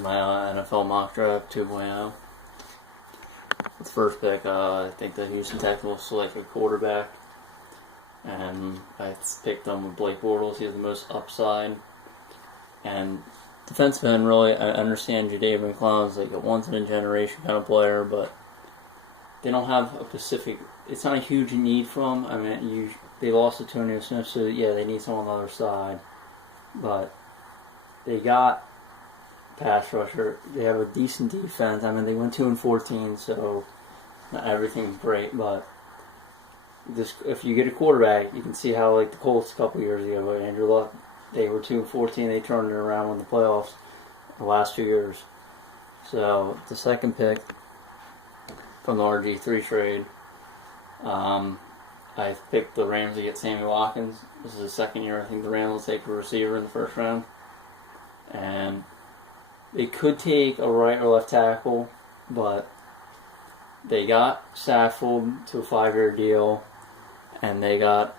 My NFL mock draft 2.0. The first pick, I think the Houston Texans will select a quarterback, and I picked them with Blake Bortles. He has the most upside, and defensive end, really, I understand Jadeveon Clowney's like a once-in-a-generation kind of player, but they don't have a specific. It's not a huge need from them. I mean, they lost to Tony Smith, so yeah, they need someone on the other side, but they got pass rusher. They have a decent defense. I mean, they went 2-14, so not everything's great. But if you get a quarterback, you can see how like the Colts a couple years ago, but Andrew Luck, they were 2-14. They turned it around in the playoffs the last 2 years. So the second pick from the RG3 trade, I picked the Rams to get Sammy Watkins. This is the second year I think the Rams will take a receiver in the first round, and they could take a right or left tackle, but they got Saffold to a 5-year deal, and they got,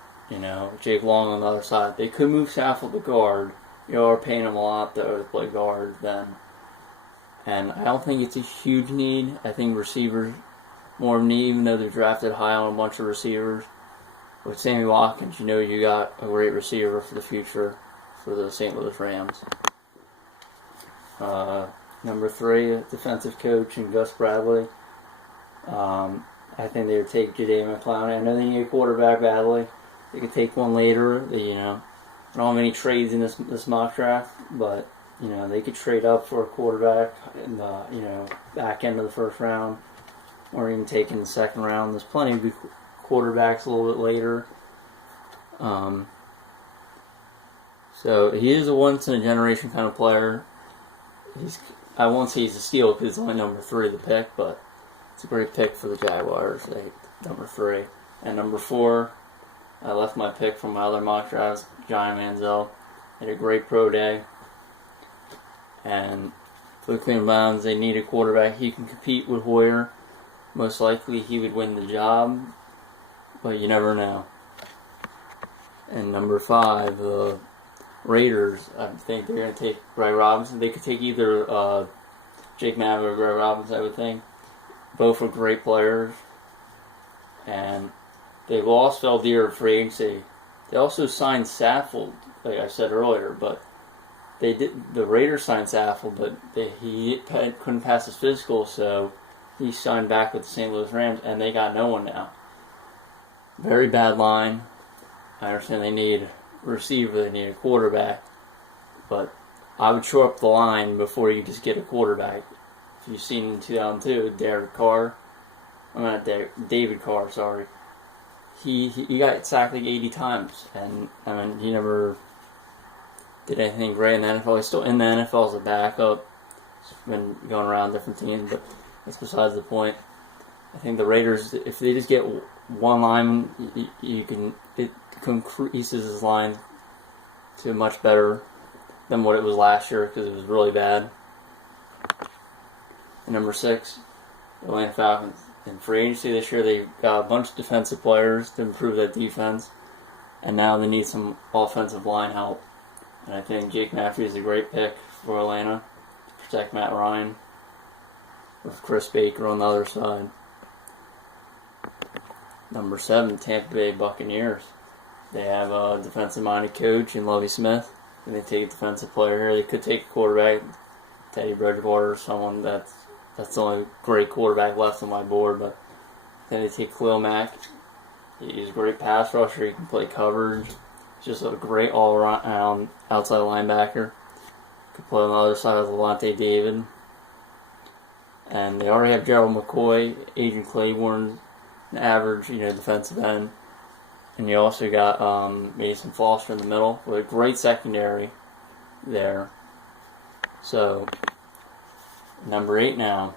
Jake Long on the other side. They could move Saffold to guard. You are paying him a lot, though, to play guard then. And I don't think it's a huge need. I think receivers more of a need, even though they're drafted high on a bunch of receivers. With Sammy Watkins, you got a great receiver for the future for the St. Louis Rams. Number 3, defensive coach, and Gus Bradley. I think they would take Jadeveon Clowney. I know they need a quarterback badly. They could take one later. I don't have any trades in this mock draft, but they could trade up for a quarterback in the back end of the first round, or even take in the second round. There's plenty of good quarterbacks a little bit later. So he is a once-in-a-generation kind of player. I won't say he's a steal because it's only number 3 the pick, but it's a great pick for the Jaguars. Number 3. And number 4, I left my pick from my other mock drafts, Johnny Manziel. Had a great pro day. And for the Cleveland Browns, they need a quarterback. He can compete with Hoyer. Most likely he would win the job, but you never know. And number 5, the Raiders, I think they're going to take Greg Robinson. They could take either Jake Maverick or Greg Robinson, I would think. Both are great players. And they lost Valdir free agency. They also signed Saffold, like I said earlier, but the Raiders signed Saffold, but he couldn't pass his physical, so he signed back with the St. Louis Rams, and they got no one now. Very bad line. I understand they need a receiver, they need a quarterback, but I would shore up the line before you just get a quarterback. If you've seen in 2002, David Carr, sorry. He got sacked like 80 times, and he never did anything great in the NFL. He's still in the NFL as a backup. He's been going around different teams, but that's besides the point. I think the Raiders, if they just get one lineman, it increases his line to much better than what it was last year because it was really bad. And number 6, the Atlanta Falcons. In free agency this year, they got a bunch of defensive players to improve that defense, and now they need some offensive line help. And I think Jake Matthews is a great pick for Atlanta to protect Matt Ryan with Chris Baker on the other side. Number 7, Tampa Bay Buccaneers. They have a defensive-minded coach in Lovie Smith, and they take a defensive player here. They could take a quarterback, Teddy Bridgewater, or someone that's the only great quarterback left on my board. But then they take Khalil Mack. He's a great pass rusher. He can play coverage. He's just a great all-around outside linebacker. Could play on the other side of Levante David. And they already have Gerald McCoy, Adrian Claiborne, an average, defensive end. And you also got Mason Foster in the middle with a great secondary there. So, number 8 now.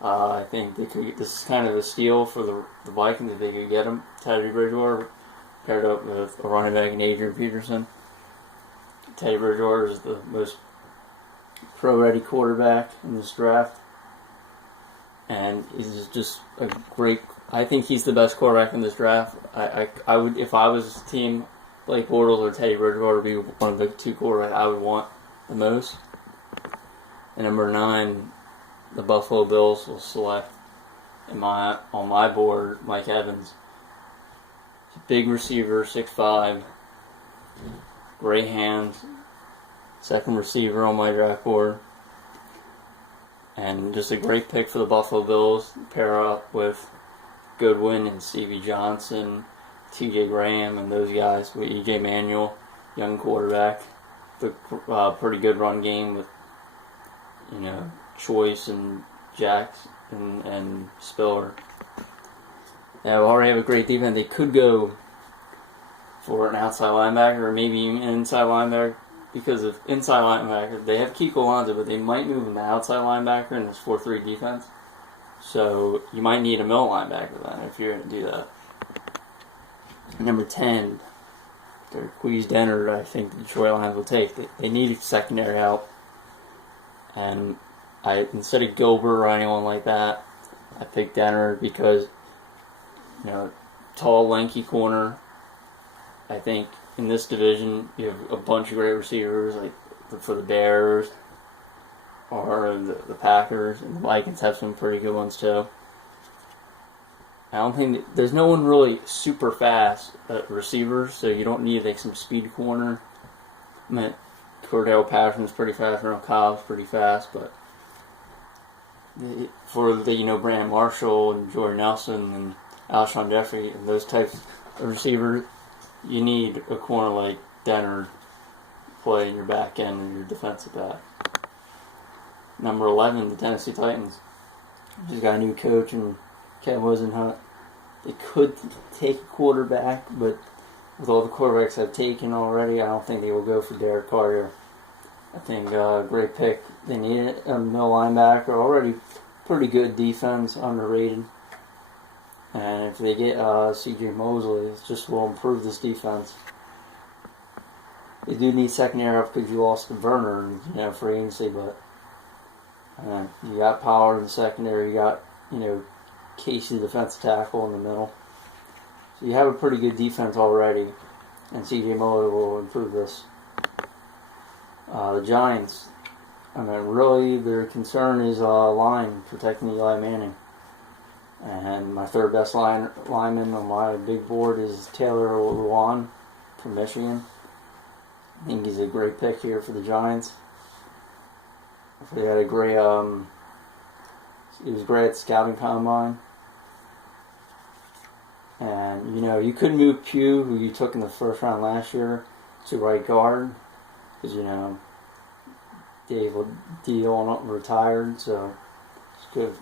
I think this is kind of a steal for the Vikings if they could get him. Teddy Bridgewater paired up with a running back in Adrian Peterson. Teddy Bridgewater is the most pro-ready quarterback in this draft. And he's just a great. I think he's the best quarterback in this draft. I would, if I was a team, Blake Bortles or Teddy Bridgewater would be one of the 2 quarterbacks I would want the most. And number 9, the Buffalo Bills will select on my board Mike Evans. Big receiver, 6'5", great hands, second receiver on my draft board, and just a great pick for the Buffalo Bills. Pair up with Goodwin and Stevie Johnson, T.J. Graham, and those guys with E.J. Manuel, young quarterback. The pretty good run game with Choice and Jacks and Spiller. They already have a great defense. They could go for an outside linebacker or maybe even an inside linebacker, because of inside linebacker, they have Kiko Alonso, but they might move him to outside linebacker in this 4-3 defense. So you might need a middle linebacker then if you're going to do that. Number 10, Darqueze Dennard, I think the Detroit Lions will take. They need secondary help. And instead of Gilbert or anyone like that, I picked Dennard because, tall, lanky corner. I think in this division, you have a bunch of great receivers, like for the Bears or the Packers, and the Vikings have some pretty good ones too. I don't think there's no one really super fast at receivers, so you don't need like some speed corner. I mean, Cordell Patterson's pretty fast, Ronald Cobb's pretty fast, but for the Brandon Marshall and Jordan Nelson and Alshon Jeffrey and those types of receivers, you need a corner like Dennard play in your back end and your defensive back. Number 11, the Tennessee Titans. Just got a new coach and Ken Wisenhunt. They could take a quarterback, but with all the quarterbacks I've taken already, I don't think they will go for Derek Carr. I think great pick. They need a middle linebacker. Already pretty good defense, underrated. And if they get C.J. Mosley, it just will improve this defense. They do need secondary help because you lost to Werner and free agency, but you got power in the secondary. You got Casey, defensive tackle, in the middle. So you have a pretty good defense already, and C.J. Mosley will improve this. The Giants, really their concern is line, protecting Eli Manning. And my third best lineman on my big board is Taylor Lewan from Michigan. I think he's a great pick here for the Giants. They had a great, he was great at scouting combine. And, you could move Pugh, who you took in the first round last year, to right guard. Because, Dave Deal retired, so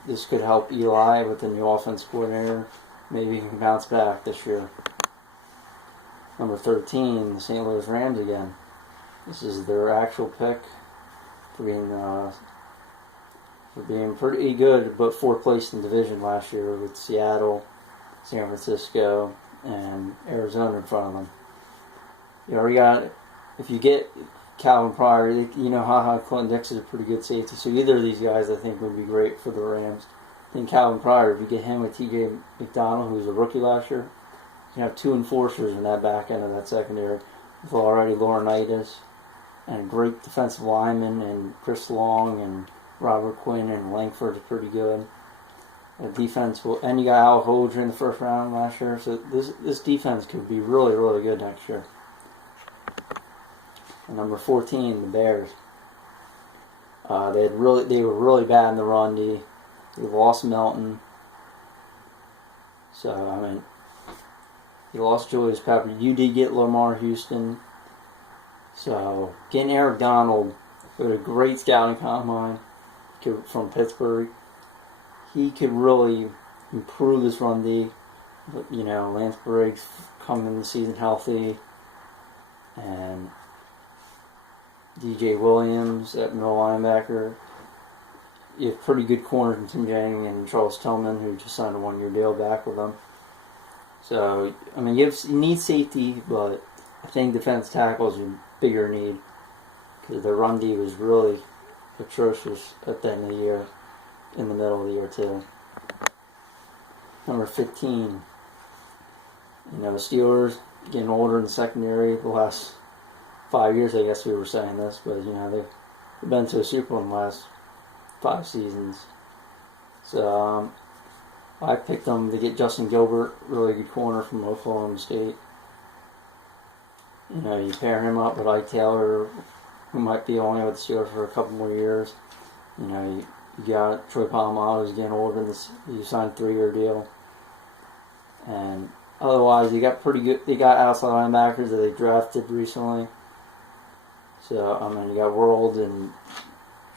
this could help Eli with the new offense coordinator. Maybe he can bounce back this year. Number 13, the St. Louis Rams again. This is their actual pick for being pretty good, but fourth place in the division last year with Seattle, San Francisco, and Arizona in front of them. You already got, if you get Calvin Pryor, Ha Clinton-Dix is a pretty good safety, so either of these guys I think would be great for the Rams. I think Calvin Pryor, if you get him with T.J. McDonald, who was a rookie last year, you have two enforcers in that back end of that secondary with already Laurinaitis and great defensive linemen and Chris Long and Robert Quinn and Langford is pretty good. The defense and you got Al Holdren in the first round last year, so this defense could be really, really good next year. And number 14, the Bears. They were really bad in the run D. They lost Melton. So you lost Julius Pepper. You did get Lamar Houston. So getting Eric Donald with a great scouting combine from Pittsburgh, he could really improve this run D. Lance Briggs coming in the season healthy, and DJ Williams at middle linebacker. You have pretty good corners in Tim Jang and Charles Tillman, who just signed a one-year deal back with them. So, you need safety, but I think defense tackles are bigger need because the run D was really atrocious at the end of the year, in the middle of the year too. Number 15, the Steelers getting older in the secondary. The last 5 years, I guess we were saying this, but they've been to a Super Bowl in the last 5 seasons. So I picked them to get Justin Gilbert, really good corner from Oklahoma State. You know, you pair him up with Ike Taylor, who might be only with the Steelers for a couple more years. You know, you got Troy Polamalu, who's getting older. You signed a 3-year deal. And otherwise, you got pretty good. They got outside linebackers that they drafted recently. So, I mean, you got World and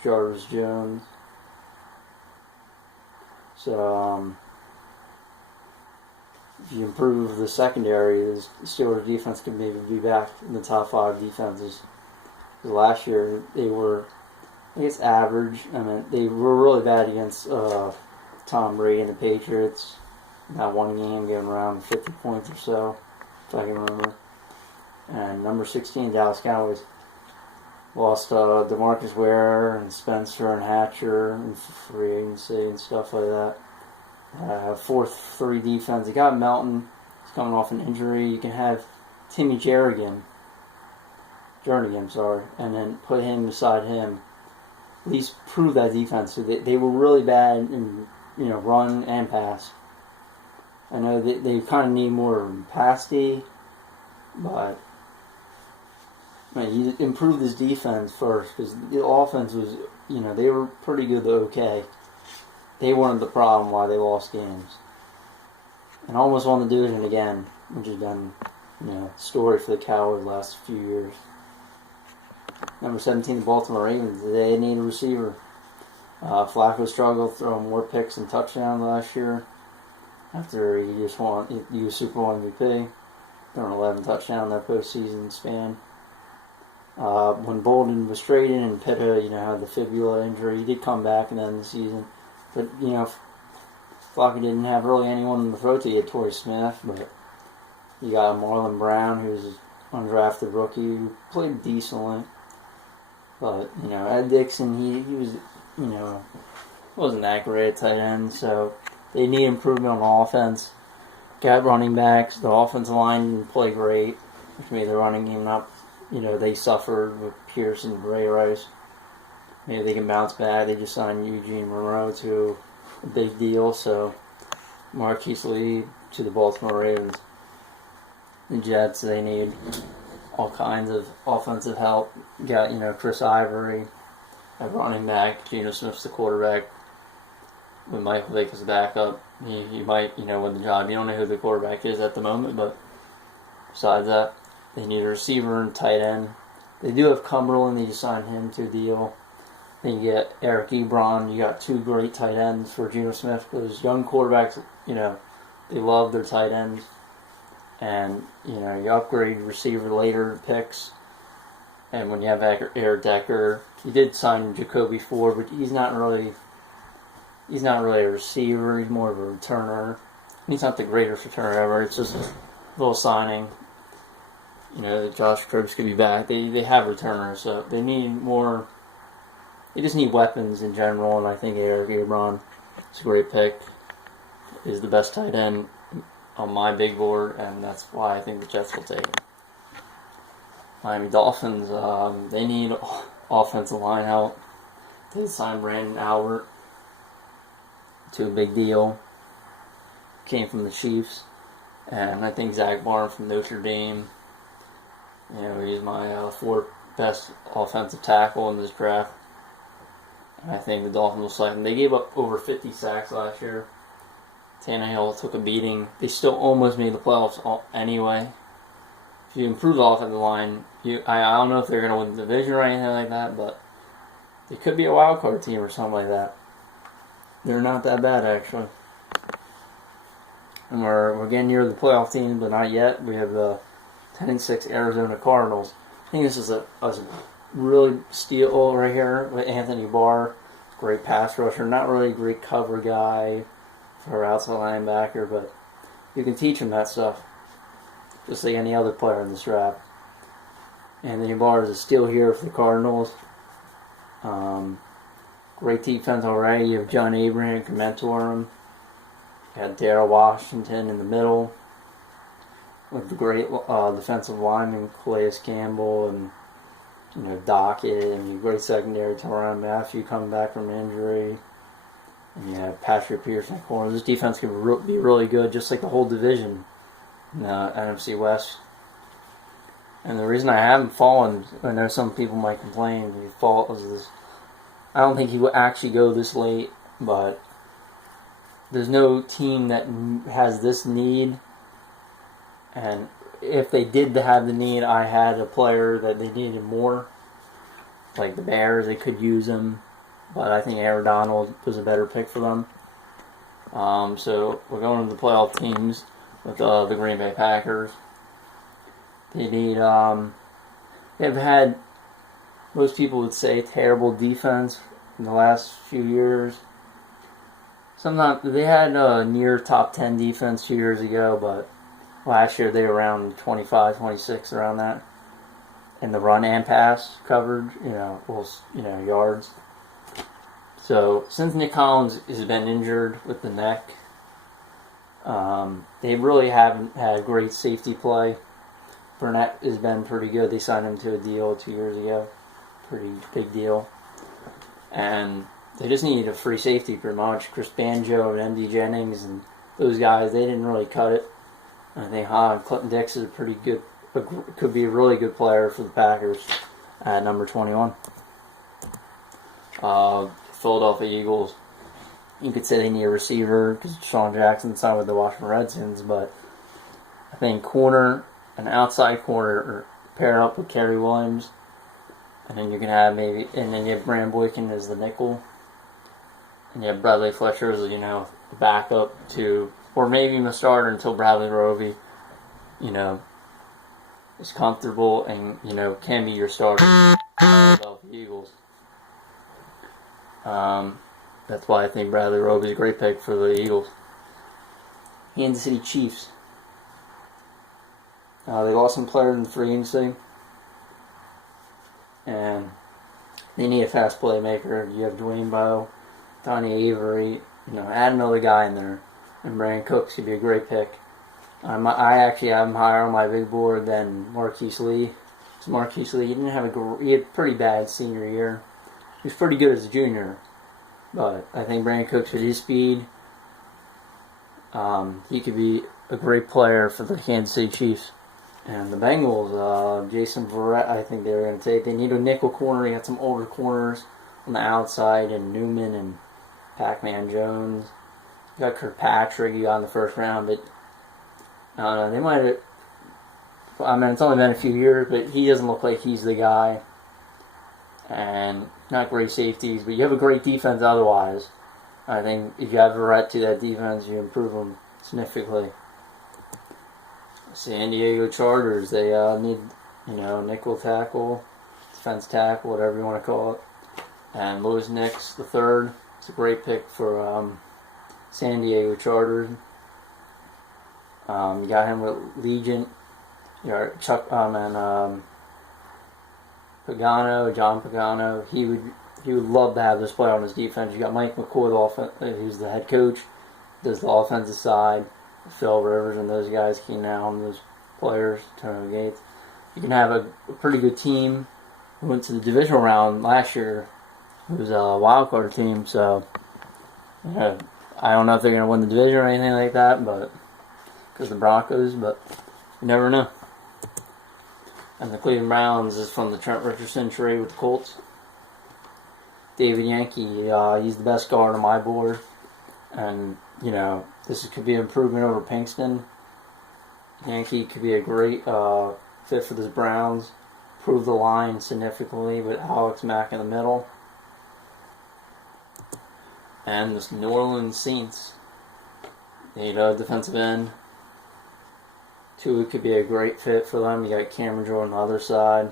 Jarvis Jones. So, if you improve the secondary, the Steelers defense could maybe be back in the top 5 defenses. Because last year, they were, I guess, average. I mean, they were really bad against Tom Brady and the Patriots. That one game, getting around 50 points or so, if I can remember. And number 16, Dallas Cowboys, lost DeMarcus Ware and Spencer and Hatcher and free agency and stuff like that. 4-3 defense. They got Melton. He's coming off an injury. You can have Timmy Jernigan, and then put him beside him. At least prove that defense. So they were really bad in, you know, run and pass. I know they kind of need more pass D, but man, you improve this defense first, because the offense was, you know, they were pretty good to okay. They weren't the problem why they lost games. And almost won the division again, which has been, you know, story for the Cowboys the last few years. Number 17, the Baltimore Ravens. They need a receiver. Flacco struggled, throwing more picks and touchdowns last year. After he just won, he was Super Bowl MVP, throwing 11 touchdowns in that postseason span. When Bolden was traded and Pitta, you know, had the fibula injury, he did come back in the end of the season. But, you know, Flacco didn't have really anyone in the throw to. He had Torrey Smith, but you got Marlon Brown, who's an undrafted rookie, who played decently. But, you know, Ed Dixon, he was, you know, wasn't that great at tight end, so they need improvement on offense. Got running backs. The offensive line didn't play great, which made the running game not, you know, they suffered with Pierce and Ray Rice. Maybe they can bounce back. They just signed Eugene Monroe to a big deal, so Marqise Lee to the Baltimore Ravens. The Jets, they need all kinds of offensive help. Got, you know, Chris Ivory at running back. Geno Smith's the quarterback. With Michael Vick as a backup, he might, you know, win the job. You don't know who the quarterback is at the moment, but besides that, they need a receiver and tight end. They do have Cumberland. They just signed him to a deal. Then you get Eric Ebron. You got 2 great tight ends for Geno Smith. Those young quarterbacks, you know, they love their tight ends. And, you know, you upgrade receiver later picks. And when you have Eric Decker, you did sign Jacoby Ford, but he's not really a receiver. He's more of a returner. He's not the greatest returner ever. It's just a little signing. You know, Josh Cribs could be back. They have returners, so they need more. They just need weapons in general, and I think Eric Ebron is a great pick. Is the best tight end on my big board, and that's why I think the Jets will take him. Miami Dolphins, they need offensive line help. They signed Brandon Albert to a big deal. Came from the Chiefs, and I think Zack Martin from Notre Dame. You know, he's my 4th best offensive tackle in this draft. And I think the Dolphins will select him. They gave up over 50 sacks last year. Tannehill took a beating. They still almost made the playoffs anyway. If you improve the offensive line, I don't know if they're going to win the division or anything like that, but they could be a wild card team or something like that. They're not that bad, actually. And we're getting near the playoff team, but not yet. We have the 10-6 Arizona Cardinals. I think this is a really steal right here with Anthony Barr. Great pass rusher. Not really a great cover guy for outside linebacker, but you can teach him that stuff. Just like any other player in this draft. Anthony Barr is a steal here for the Cardinals. Great defense already. You have John Abraham can mentor him. You got Darrell Washington in the middle with the great defensive lineman Calais Campbell and Dockett, great secondary. Tyrann Mathieu coming back from injury. And you have Patrick Pearson at corner. This defense could be really good, just like the whole division in NFC West. And the reason I haven't fallen, I know some people might complain, he falls is I don't think he will actually go this late, but there's no team that has this need. And if they did have the need, I had a player that they needed more. Like the Bears, they could use him. But I think Aaron Donald was a better pick for them. So we're going to the playoff teams with the Green Bay Packers. They need, they've had, most people would say, terrible defense in the last few years. Sometimes they had a near top 10 defense 2 years ago, but last year they were around 25, 26, around that. And the run and pass coverage, yards. So since Nick Collins has been injured with the neck, they really haven't had great safety play. Burnett has been pretty good. They signed him to a deal 2 years ago. Pretty big deal. And they just needed a free safety pretty much. Chris Banjo and MD Jennings and those guys, they didn't really cut it. I think Ha Clinton-Dix is could be a really good player for the Packers at number 21. Philadelphia Eagles, you could say they need a receiver because Sean Jackson signed with the Washington Redskins, but I think an outside corner paired up with Kerry Williams, and then you can have and then you have Brandon Boykin as the nickel, and you have Bradley Fletcher as backup to, or maybe even a starter until Bradley Roby, is comfortable and can be your starter for the Philadelphia Eagles. That's why I think Bradley Roby is a great pick for the Eagles. Kansas City Chiefs. They lost some players in the free agency, and they need a fast playmaker. You have Dwayne Bowe, Donnie Avery, add another guy in there, and Brandin Cooks could be a great pick. I actually have him higher on my big board than Marqise Lee. So Marqise Lee, he had a pretty bad senior year. He was pretty good as a junior, but I think Brandin Cooks, with his speed, he could be a great player for the Kansas City Chiefs. And the Bengals, Jason Verrett, I think they're going to take. They need a nickel corner. They got some older corners on the outside, and Newman and Pac-Man Jones. You got Kirkpatrick, you got in the first round, but I don't know, they might have. It's only been a few years, but he doesn't look like he's the guy. And not great safeties, but you have a great defense otherwise. I think if you have Verrett to that defense, you improve them significantly. San Diego Chargers, they need, nickel tackle, defense tackle, whatever you want to call it. And Louis Nix III, it's a great pick for San Diego Chargers. You got him with Legion, Chuck and Pagano, John Pagano. He would love to have this player on his defense. You got Mike McCoy, who's the head coach, does the offensive side. Phil Rivers and those guys, Keenan Allen, those players, Tony Gates. You can have a pretty good team. We went to the divisional round last year. It was a wild card team, so I don't know if they're going to win the division or anything like that, but because the Broncos, but you never know. And the Cleveland Browns is from the Trent Richardson trade with the Colts. David Yankey, he's the best guard on my board, and this could be an improvement over Pinkston. Yankey could be a great fit for the Browns. Improve the line significantly with Alex Mack in the middle. And the New Orleans Saints need a defensive end. Tua could be a great fit for them. You got Cameron Jordan on the other side.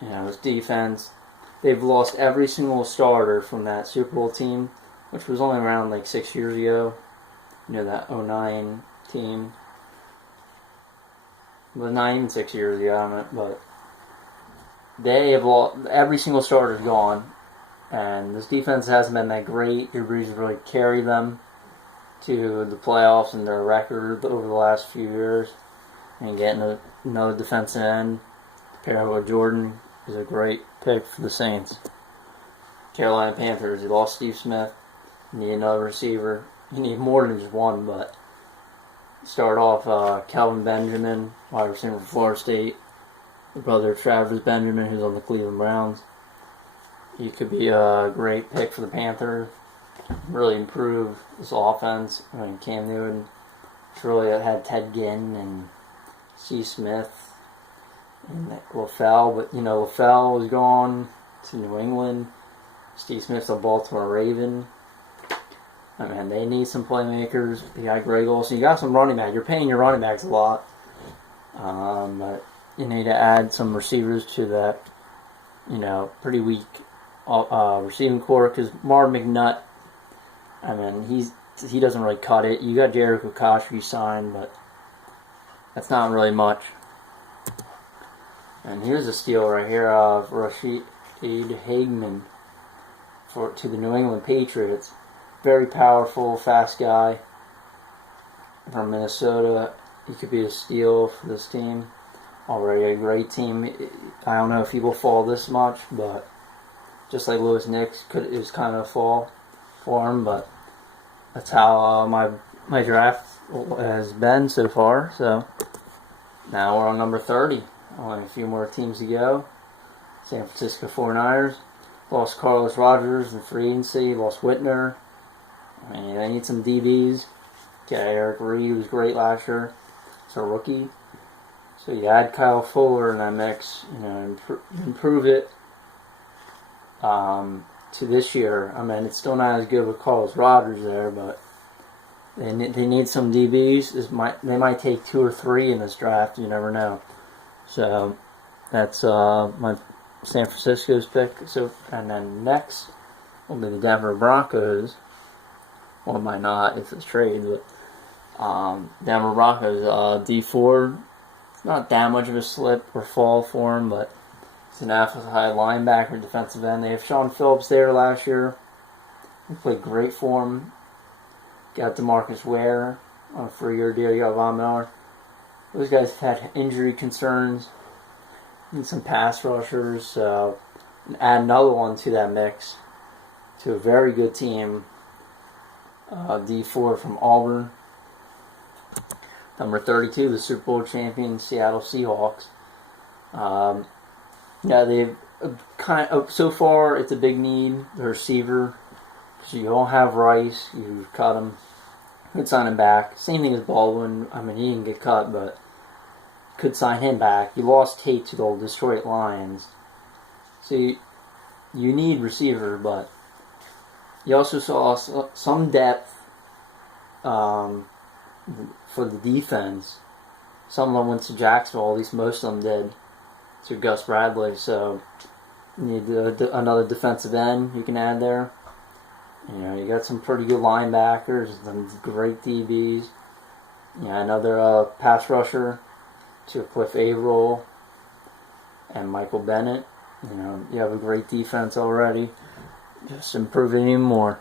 His defense. They've lost every single starter from that Super Bowl team, which was only around 6 years ago. That 09 team. Well, not even 6 years ago, but they have lost, every single starter's gone. And this defense hasn't been that great. Drew Brees has really carried them to the playoffs and their record over the last few years. And getting another defensive end. Paired with Jordan is a great pick for the Saints. Carolina Panthers, you lost Steve Smith. You need another receiver. You need more than just one, but start off Kelvin Benjamin, wide receiver from Florida State. The brother of Travis Benjamin, who's on the Cleveland Browns. He could be a great pick for the Panthers. Really improve this offense. I mean, Cam Newton really had Ted Ginn and C. Smith and LaFell, but LaFell was gone to New England. Steve Smith's a Baltimore Raven. I mean, they need some playmakers. You got Greg Olsen. You got some running backs. You're paying your running backs a lot. But you need to add some receivers to that, pretty weak receiving core. Because Marvin McNutt, I mean, he doesn't really cut it. You got Jared Kokash signed, but that's not really much. And here's a steal right here of Rashid Hageman to the New England Patriots. Very powerful, fast guy from Minnesota. He could be a steal for this team. Already a great team. I don't know if he will fall this much, but just like Louis Nix, it was kind of a fall for him, but that's how my draft has been so far. So now we're on number 30. Only a few more teams to go. San Francisco 49ers. Lost Carlos Rogers in free agency. Lost Whitner. I mean, they need some DBs. Got Eric Reed, who was great last year. It's a rookie. So you add Kyle Fuller in that mix. Improve it to this year. I mean, it's still not as good with Carlos Rogers there, but they need some DBs. They might take 2 or 3 in this draft. You never know. So that's my San Francisco's pick. So, and then next will be the Denver Broncos. Well, it might not if it's trade, but Denver Broncos. Dee Ford, not that much of a slip or fall for him, but he's an athletic linebacker, defensive end. They have Sean Phillips there last year. He played great for him. Got DeMarcus Ware on a 3-year deal. You got Von Miller. Those guys have had injury concerns. Need some pass rushers. So add another one to that mix. To a very good team. Dee Ford from Auburn. Number 32, the Super Bowl champion Seattle Seahawks. They've kind of so far it's a big need. The receiver, because you don't have Rice, you cut him. Could sign him back. Same thing as Baldwin. I mean, he didn't get cut, but could sign him back. You lost Tate to the old Detroit Lions, so you need receiver, but you also saw some depth for the defense. Some of them went to Jacksonville, at least most of them did, to Gus Bradley. So you need another defensive end you can add there. You got some pretty good linebackers, some great DBs. Another pass rusher to Cliff Averill and Michael Bennett. You have a great defense already. Just improve it even more.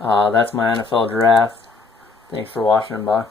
That's my NFL draft. Thanks for watching. Bye.